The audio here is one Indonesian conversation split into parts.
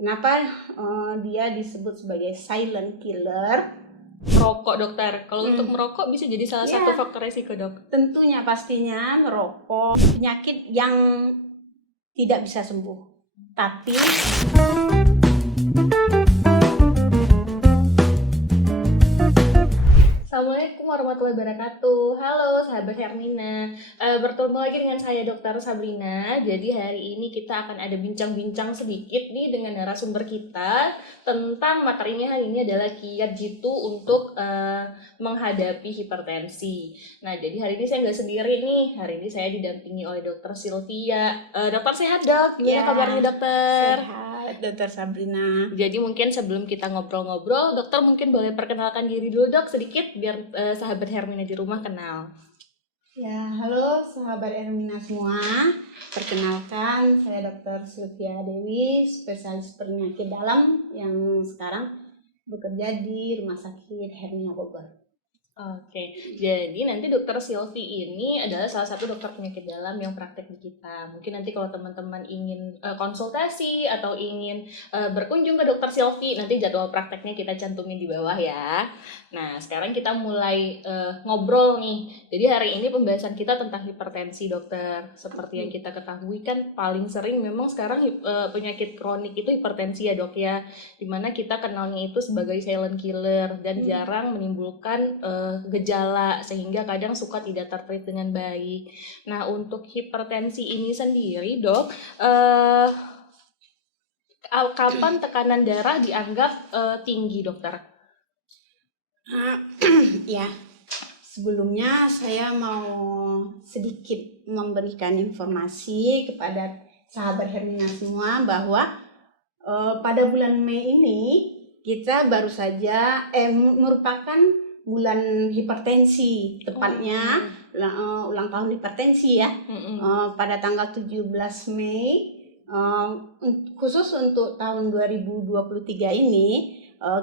Kenapa dia disebut sebagai silent killer? Merokok, dokter. Kalau untuk merokok bisa jadi salah satu Ya, faktor resiko, dok. tentunya pastinya merokok penyakit yang tidak bisa sembuh. Tapi Assalamualaikum warahmatullahi wabarakatuh. Halo sahabat Hermina, bertemu lagi dengan saya Dr. Sabrina. Jadi hari ini kita akan ada bincang-bincang sedikit nih dengan narasumber kita tentang materinya hari ini adalah kiat jitu untuk menghadapi hipertensi. Nah, jadi hari ini saya nggak sendiri nih. Hari ini saya didampingi oleh Dr. Sylvia. Dokter sehat, dok? Gimana kabarnya, dokter? sehat, Dr. Sabrina. Jadi mungkin sebelum kita ngobrol-ngobrol, dokter mungkin boleh perkenalkan diri dulu, dok, sedikit biar sahabat Hermina di rumah kenal. Ya, halo sahabat Hermina semua. Perkenalkan, saya Dr. Sylvia Dewi, spesialis penyakit dalam yang sekarang bekerja di Rumah Sakit Hermina Bogor. Oke, jadi nanti dokter Sylvie ini adalah salah satu dokter penyakit dalam yang praktek di kita. Mungkin nanti kalau teman-teman ingin konsultasi atau ingin berkunjung ke dokter Sylvie, nanti jadwal prakteknya kita cantumin di bawah ya. Nah, sekarang kita mulai ngobrol nih. Jadi hari ini pembahasan kita tentang hipertensi, dokter. Seperti yang kita ketahui kan paling sering memang sekarang penyakit kronik itu hipertensi ya, dok ya. Dimana kita kenalnya itu sebagai silent killer dan jarang menimbulkan gejala sehingga kadang suka tidak tertreat dengan baik. Nah, untuk hipertensi ini sendiri, dok, kapan tekanan darah dianggap tinggi, dokter? Ya, sebelumnya saya mau sedikit memberikan informasi kepada sahabat Hermina semua bahwa pada bulan Mei ini kita baru saja merupakan bulan hipertensi, tepatnya ulang tahun hipertensi ya. Pada tanggal 17 Mei khusus untuk tahun 2023 ini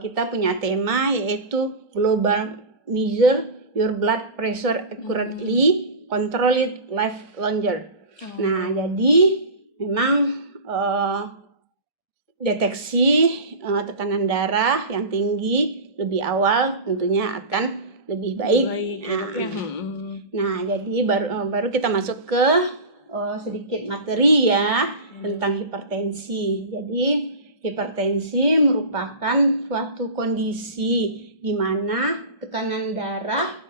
kita punya tema yaitu Global Measure Your Blood Pressure Accurately, Control It Life Longer. Nah, jadi memang deteksi tekanan darah yang tinggi lebih awal tentunya akan lebih baik. Nah, jadi baru kita masuk ke sedikit materi ya tentang hipertensi. Jadi hipertensi merupakan suatu kondisi di mana tekanan darah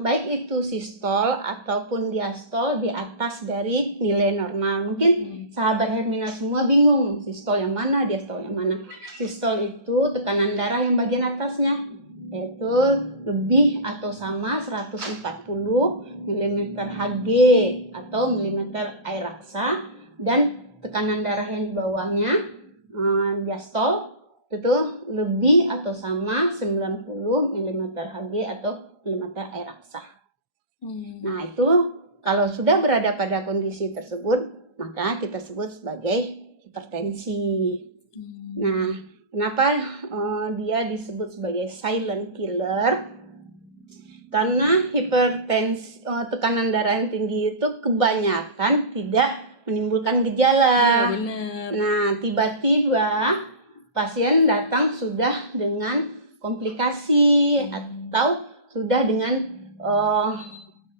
baik itu sistol ataupun diastol di atas dari nilai normal. Mungkin sahabat Hermina semua bingung sistol yang mana, diastol yang mana. Sistol itu tekanan darah yang bagian atasnya, yaitu lebih atau sama 140 mm Hg atau mm air raksa, dan tekanan darah yang di bawahnya diastol itu lebih atau sama 90 mm Hg atau mm air raksa. Nah, itu kalau sudah berada pada kondisi tersebut maka kita sebut sebagai hipertensi. Nah, kenapa dia disebut sebagai silent killer? Karena hipertensi, tekanan darah yang tinggi itu kebanyakan tidak menimbulkan gejala. Ya, benar. Nah, tiba-tiba pasien datang sudah dengan komplikasi atau sudah dengan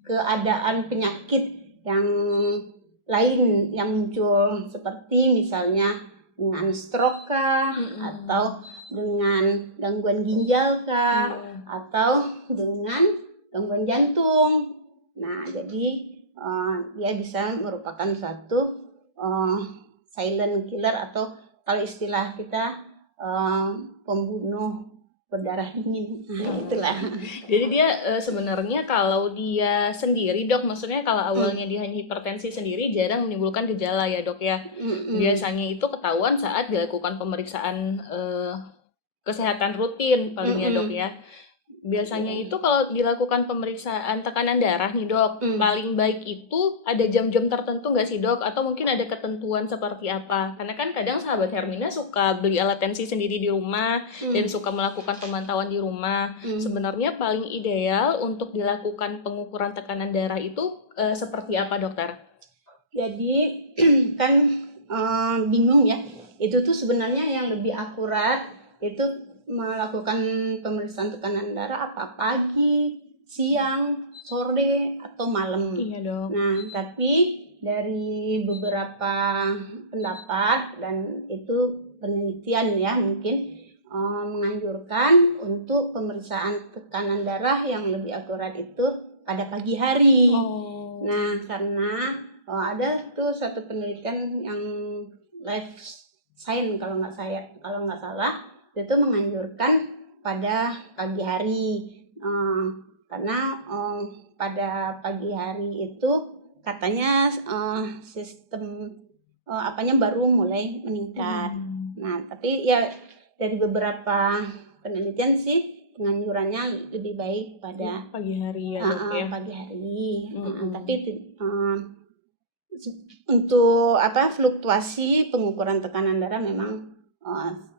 keadaan penyakit yang lain yang muncul, seperti misalnya dengan stroke kah, atau dengan gangguan ginjal kah, atau dengan gangguan jantung. Nah, jadi dia bisa merupakan suatu silent killer, atau kalau istilah kita pembunuh berdarah dingin. Itulah. Jadi dia sebenarnya kalau dia sendiri, dok, maksudnya kalau awalnya dia hanya hipertensi sendiri jarang menimbulkan gejala ya, dok ya. Biasanya itu ketahuan saat dilakukan pemeriksaan kesehatan rutin palingnya, dok ya. Biasanya itu kalau dilakukan pemeriksaan tekanan darah nih, dok, paling baik itu ada jam-jam tertentu nggak sih, dok? Atau mungkin ada ketentuan seperti apa? Karena kan kadang sahabat Hermina suka beli alat tensi sendiri di rumah dan suka melakukan pemantauan di rumah. Sebenarnya paling ideal untuk dilakukan pengukuran tekanan darah itu seperti apa, dokter? Jadi kan bingung ya, itu tuh sebenarnya yang lebih akurat itu melakukan pemeriksaan tekanan darah apa pagi, siang, sore atau malam. Iya dok. Nah, tapi dari beberapa pendapat dan itu penelitian ya mungkin menganjurkan untuk pemeriksaan tekanan darah yang lebih akurat itu pada pagi hari. Nah, karena ada tuh satu penelitian yang Life Science kalau nggak salah itu menganjurkan pada pagi hari karena pada pagi hari itu katanya sistem apanya baru mulai meningkat. Nah, tapi ya dari beberapa penelitian sih penganjurannya lebih baik pada pagi hari ya dok ya. Pagi hari. Tapi untuk fluktuasi pengukuran tekanan darah memang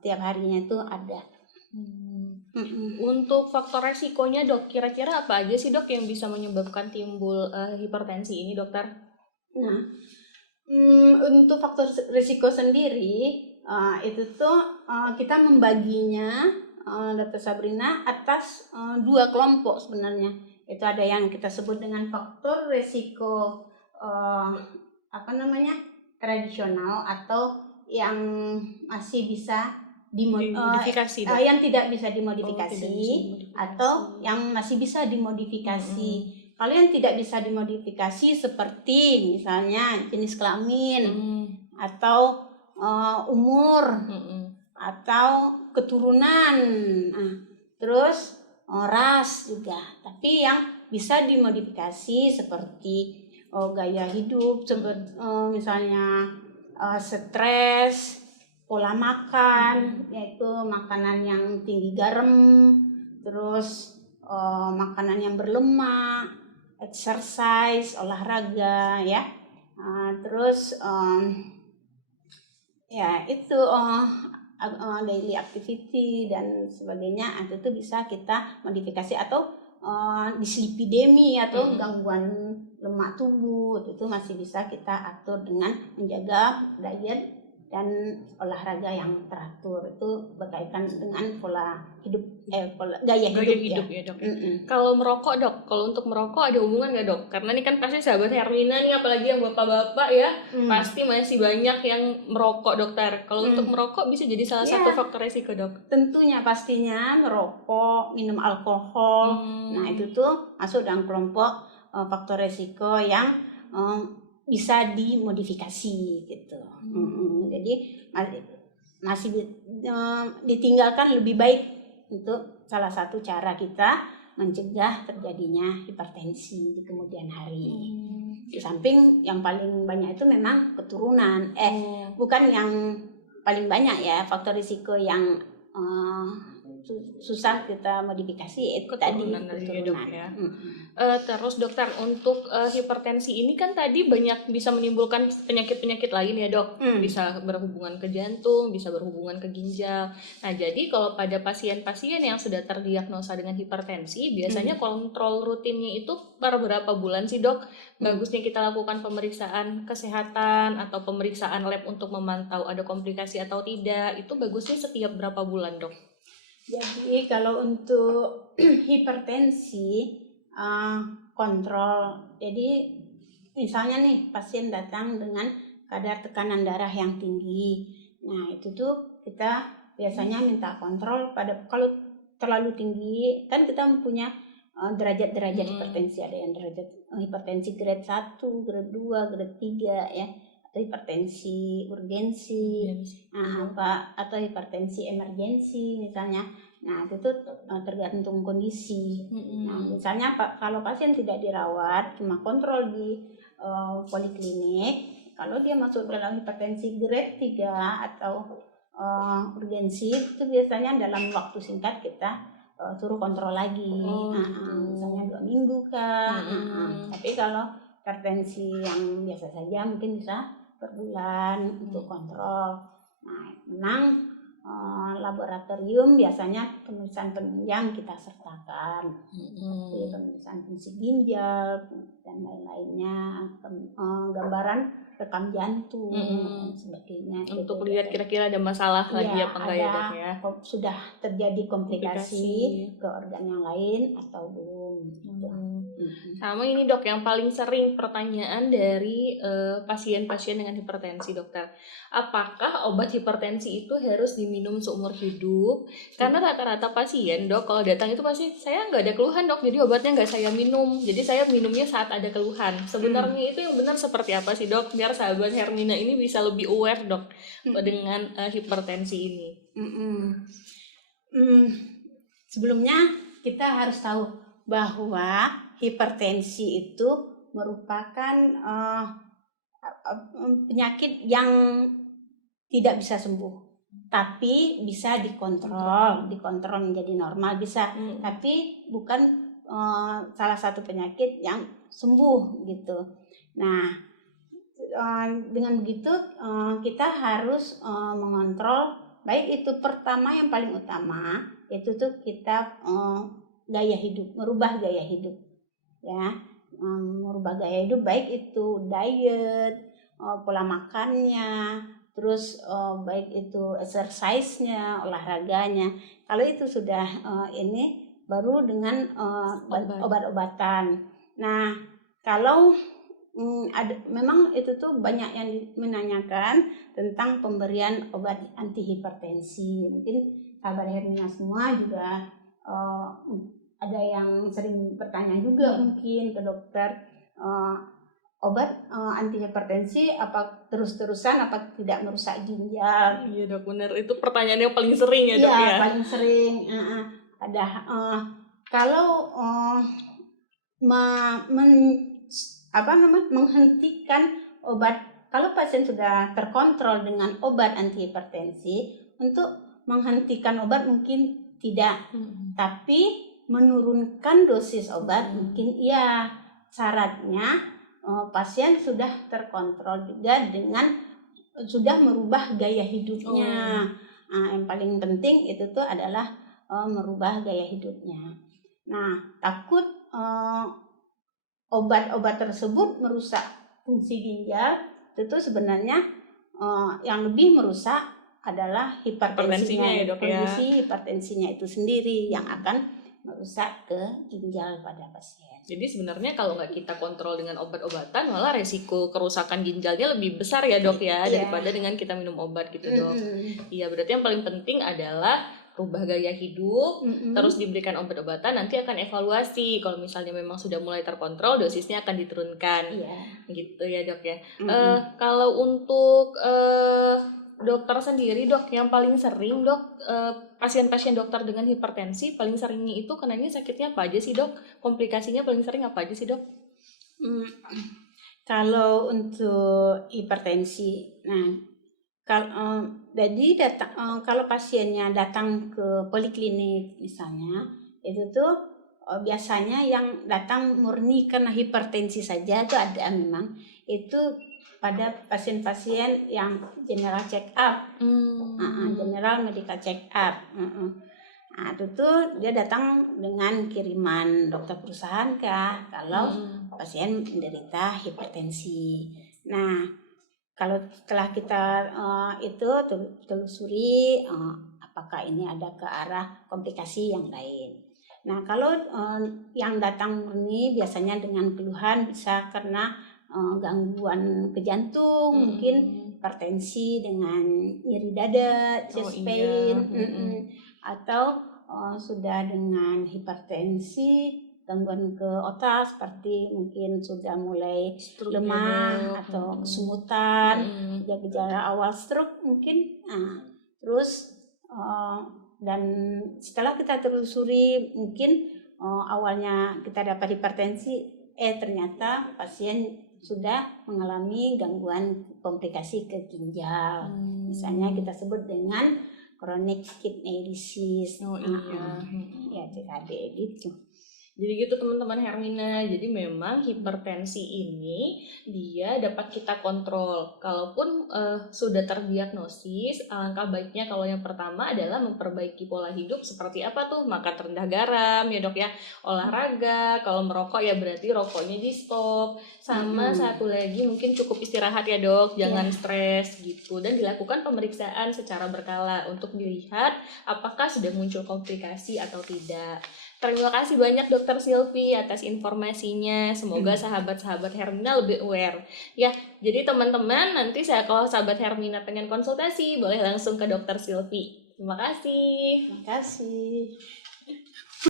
setiap harinya itu ada. Untuk faktor resikonya dok, kira-kira apa aja sih dok yang bisa menyebabkan timbul hipertensi ini dokter? Nah, untuk faktor risiko sendiri itu tuh kita membaginya Dr. Sabrina atas 2 kelompok sebenarnya. Itu ada yang kita sebut dengan faktor risiko tradisional atau yang masih bisa dimodifikasi yang tidak bisa dimodifikasi, atau yang masih bisa dimodifikasi. Kalau yang tidak bisa dimodifikasi seperti misalnya jenis kelamin atau umur atau keturunan, terus ras juga. Tapi yang bisa dimodifikasi seperti gaya hidup, misalnya stres, pola makan, yaitu makanan yang tinggi garam, terus makanan yang berlemak, exercise, olahraga ya, terus ya itu daily activity dan sebagainya, itu bisa kita modifikasi, atau dislipidemi atau gangguan lemak tubuh itu masih bisa kita atur dengan menjaga diet dan olahraga yang teratur. Itu berkaitan dengan pola hidup, gaya hidup ya dok. Kalau merokok dok, kalau untuk merokok ada hubungan nggak dok? Karena ini kan pasti sahabat Hermina nih, apalagi yang bapak-bapak ya, pasti masih banyak yang merokok dokter. Kalau untuk merokok bisa jadi salah satu faktor resiko dok? Tentunya pastinya merokok, minum alkohol, nah itu tuh masuk dalam kelompok faktor resiko yang bisa dimodifikasi gitu. Jadi masih ditinggalkan lebih baik untuk salah satu cara kita mencegah terjadinya hipertensi di kemudian hari. Di samping yang paling banyak itu memang keturunan, bukan yang paling banyak ya, faktor risiko yang susah kita modifikasi itu tadi keturunan. Ya. Terus dokter, untuk hipertensi ini kan tadi banyak bisa menimbulkan penyakit-penyakit lain ya dok, bisa berhubungan ke jantung, bisa berhubungan ke ginjal. Nah jadi kalau pada pasien-pasien yang sudah terdiagnosa dengan hipertensi, biasanya kontrol rutinnya itu per berapa bulan sih dok? Bagusnya kita lakukan pemeriksaan kesehatan atau pemeriksaan lab untuk memantau ada komplikasi atau tidak, itu bagusnya setiap berapa bulan dok? Jadi kalau untuk hipertensi kontrol, jadi misalnya nih pasien datang dengan kadar tekanan darah yang tinggi, nah itu tuh kita biasanya minta kontrol kalau terlalu tinggi, kan kita punya derajat-derajat hipertensi, ada yang derajat hipertensi grade 1, grade 2, grade 3 ya, atau hipertensi urgensi, atau hipertensi emergensi misalnya. Nah itu tergantung kondisi. Nah misalnya kalau pasien tidak dirawat, cuma kontrol di poliklinik, kalau dia masuk dalam hipertensi grade 3 atau urgensi, itu biasanya dalam waktu singkat kita suruh kontrol lagi, misalnya 2 minggu kah. Tapi kalau hipertensi yang biasa saja mungkin bisa per bulan untuk kontrol. Nah, memang laboratorium biasanya pemeriksaan penunjang kita sertakan, seperti pemeriksaan fungsi ginjal dan lain-lainnya, gambaran rekam jantung dan sebagainya. Untuk gitu. lihat kira-kira ada masalah lagi Iya, apa enggak ya dok ya? sudah terjadi komplikasi ke organ yang lain atau belum. Gitu. Sama ini dok, yang paling sering pertanyaan dari pasien-pasien dengan hipertensi dokter, apakah obat hipertensi itu harus diminum seumur hidup? Karena rata-rata pasien dok kalau datang itu pasti saya nggak ada keluhan dok, jadi obatnya nggak saya minum, jadi saya minumnya saat ada keluhan. Sebenarnya itu yang benar seperti apa sih dok, biar sahabat Hermina ini bisa lebih aware dok dengan hipertensi ini? Sebelumnya kita harus tahu bahwa hipertensi itu merupakan penyakit yang tidak bisa sembuh, tapi bisa dikontrol menjadi normal bisa, tapi bukan salah satu penyakit yang sembuh gitu. Nah, dengan begitu kita harus mengontrol, baik itu pertama yang paling utama itu tuh kita gaya hidup, merubah gaya hidup ya, merubah gaya hidup baik itu diet, pola makannya, terus baik itu exercise-nya, olahraganya. Kalau itu sudah ini baru dengan obat-obatan. Nah, kalau memang itu tuh banyak yang menanyakan tentang pemberian obat anti hipertensi. Mungkin sahabat Hermina semua juga ada yang sering bertanya juga mungkin ke dokter, obat anti hipertensi apa terus-terusan apa tidak merusak ginjal? Iya dok, benar, itu pertanyaan yang paling sering ya dok ya? Iya, paling sering. Ada kalau menghentikan obat, kalau pasien sudah terkontrol dengan obat anti hipertensi, untuk menghentikan obat mungkin tidak, tapi menurunkan dosis obat mungkin iya. Syaratnya pasien sudah terkontrol juga dengan sudah merubah gaya hidupnya. Yang paling penting itu tuh adalah merubah gaya hidupnya. Nah, takut obat-obat tersebut merusak fungsi ginjal, itu sebenarnya yang lebih merusak adalah hipertensinya ya, dok, kondisi hipertensinya itu sendiri yang akan merusak ke ginjal pada pasien. Jadi sebenarnya kalau nggak kita kontrol dengan obat-obatan, malah resiko kerusakan ginjalnya lebih besar ya dok ya, daripada dengan kita minum obat gitu dok. Iya, berarti yang paling penting adalah rubah gaya hidup, terus diberikan obat-obatan, nanti akan evaluasi. Kalau misalnya memang sudah mulai terkontrol, dosisnya akan diturunkan. Gitu ya dok ya. Kalau untuk dokter sendiri dok, yang paling sering dok pasien-pasien dokter dengan hipertensi paling seringnya itu kenanya sakitnya apa aja sih dok? Komplikasinya paling sering apa aja sih dok? Kalau untuk hipertensi, nah jadi kalau pasiennya datang ke poliklinik misalnya, itu tuh biasanya yang datang murni karena hipertensi saja itu ada memang, itu pada pasien-pasien yang general check up, general medical check up. Nah, itu tuh dia datang dengan kiriman dokter perusahaan kah kalau pasien menderita hipertensi. Nah, kalau setelah kita itu telusuri apakah ini ada ke arah komplikasi yang lain. Nah, kalau yang datang murni biasanya dengan keluhan bisa karena gangguan ke jantung, mungkin hipertensi dengan nyeri dada, chest pain, atau sudah dengan hipertensi gangguan ke otak seperti mungkin sudah mulai lemah atau kesemutan, gejala awal stroke mungkin. Terus dan setelah kita telusuri mungkin awalnya kita dapat hipertensi, ternyata pasien sudah mengalami gangguan komplikasi ke ginjal. Misalnya kita sebut dengan chronic kidney disease, ya CKD gitu. Jadi gitu teman-teman Hermina. Jadi memang hipertensi ini dia dapat kita kontrol. Kalaupun sudah terdiagnosis, alangkah baiknya kalau yang pertama adalah memperbaiki pola hidup seperti apa tuh? Makan rendah garam ya dok ya, olahraga, kalau merokok ya berarti rokoknya di stop. Sama satu lagi mungkin cukup istirahat ya dok, jangan stres gitu. Dan dilakukan pemeriksaan secara berkala untuk dilihat apakah sudah muncul komplikasi atau tidak. Terima kasih banyak Dokter Silvi atas informasinya. Semoga sahabat-sahabat Hermina lebih aware. Ya, jadi teman-teman nanti kalau sahabat Hermina pengen konsultasi, boleh langsung ke Dokter Silvi. Terima kasih. Terima kasih.